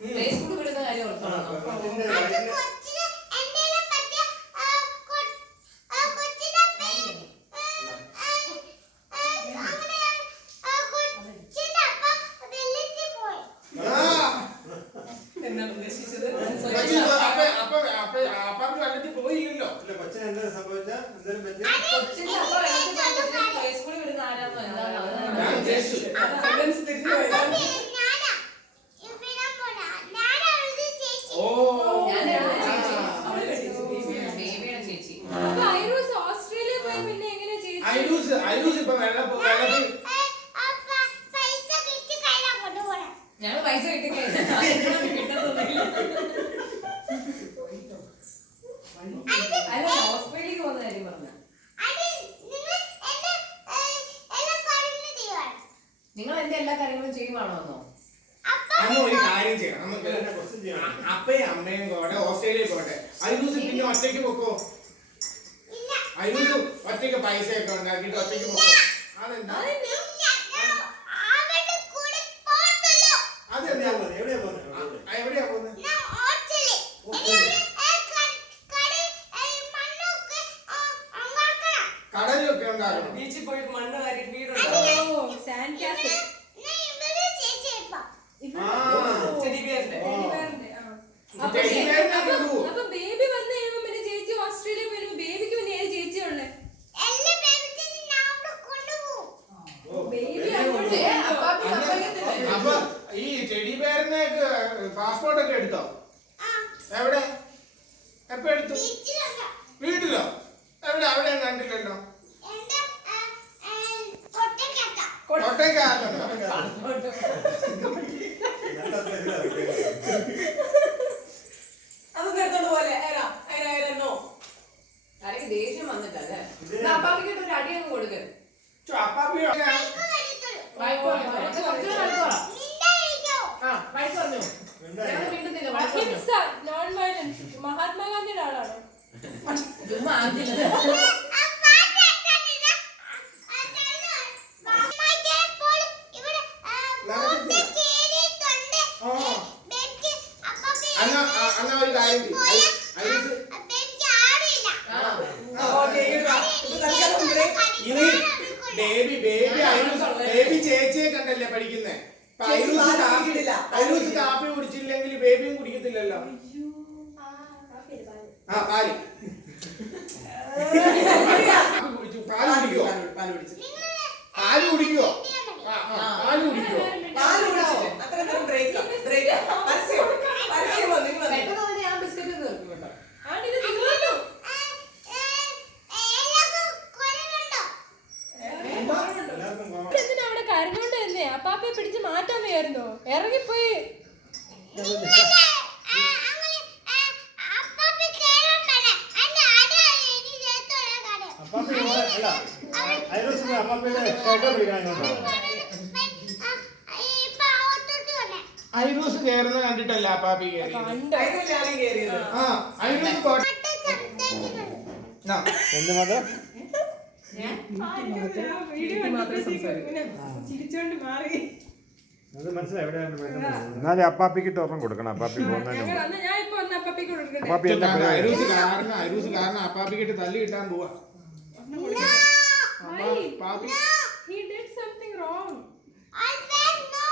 Play സ്കൂളിൽ വിടുന്ന കാര്യം ഓർത്തോളാം. എന്താണ് ഉദ്ദേശിച്ചത്? പോയില്ലല്ലോ. കൊച്ചിന് എന്താ സംഭവിച്ച കൊച്ചിന്റെ അപ്പ പ്ലേ സ്കൂളിൽ വിടുന്ന ആരാന്നോ എന്താണോ ഞങ്ങൾ പൈസ അല്ല ഹോസ്പിറ്റലിലേക്ക് പോകുന്ന കാര്യം പറഞ്ഞ നിങ്ങൾ എന്റെ എല്ലാ കാര്യങ്ങളും ചെയ്യുവാണോ എന്നോ? അമ്മ ഒരു കാര്യം ചെയ്യണം. അപ്പയും അമ്മയും പോട്ടെ, ഓസ്ട്രേലിയയിൽ പോട്ടെ. ഐലൂസ് പിന്നെ ഒറ്റയ്ക്ക് പൊക്കോ. ഐലൂസ് ഒറ്റയ്ക്ക് പൈസ ഒക്കെ ഉണ്ടാക്കിട്ട് ഒറ്റയ്ക്ക് പൊക്കോ. അതെന്താ? അതെന്താ? എവിടെയാ പോകുന്നത്? കടലൊക്കെ ഉണ്ടാകണം. ബീച്ചിൽ പോയിട്ട് മണ്ണ് വാരി വീടുണ്ടോ? സാൻഡ് കാസിൽ അപ്പൊ ബേബി വന്നു കഴിയുമ്പോ പിന്നെ ചേച്ചി ഓസ്ട്രേലിയ വരുമ്പോ ബേബിക്ക് പിന്നെ ഏത് ചേച്ചിയുള്ളേ? അപ്പൊ ഈ ടെഡി ബെയറിനെ പാസ്പോർട്ട് ഒക്കെ എടുത്തോ? എവിടെ? എപ്പ എടുത്തു? വീട്ടിലോ? എവിടെ? അവിടെ കണ്ടില്ലല്ലോ. അതൊന്നും എടുത്തോണ്ട് പോലെ ആരെങ്കിലും ദേഷ്യം വന്നിട്ടല്ലേ? അപ്പാപ്പിക്കിട്ട് ഒരു അടിയൊന്നും കൊടുക്കരുത്. മഹാത്മാഗാന്ധിയുടെ ആളാണ്. ബേബി ചേച്ചിയെ കണ്ടല്ലേ പഠിക്കുന്നേ. ഐലൂസ് കാപ്പി കുടിച്ചില്ലെങ്കിൽ ബേബിയും കുടിക്കത്തില്ലല്ലോ. ആ പാല് കുടിക്കുവോ? പാല് കുടിക്കുവോ? ഞാൻ ബിസ്ക്കറ്റ് തീർക്കും. അവിടെ കരഞ്ഞോണ്ട് തന്നെ അപ്പാപ്പയെ പിടിച്ച് മാറ്റാൻ വയ്യായിരുന്നോ? ഇറങ്ങിപ്പോയി. ഐലൂസ് കേറുന്ന കണ്ടിട്ടല്ല അപ്പാപ്പി കേറിയത്. ചിരിച്ചോണ്ട് മാറി. എന്നാലും അപ്പാപ്പിക്കിട്ട് ഒരെണ്ണം കൊടുക്കണം. അപ്പാപ്പി ഐലൂസ് കാരണം അപ്പാപ്പിക്കിട്ട് തല്ലി കിട്ടാൻ പോവാ. He did something wrong. I said no.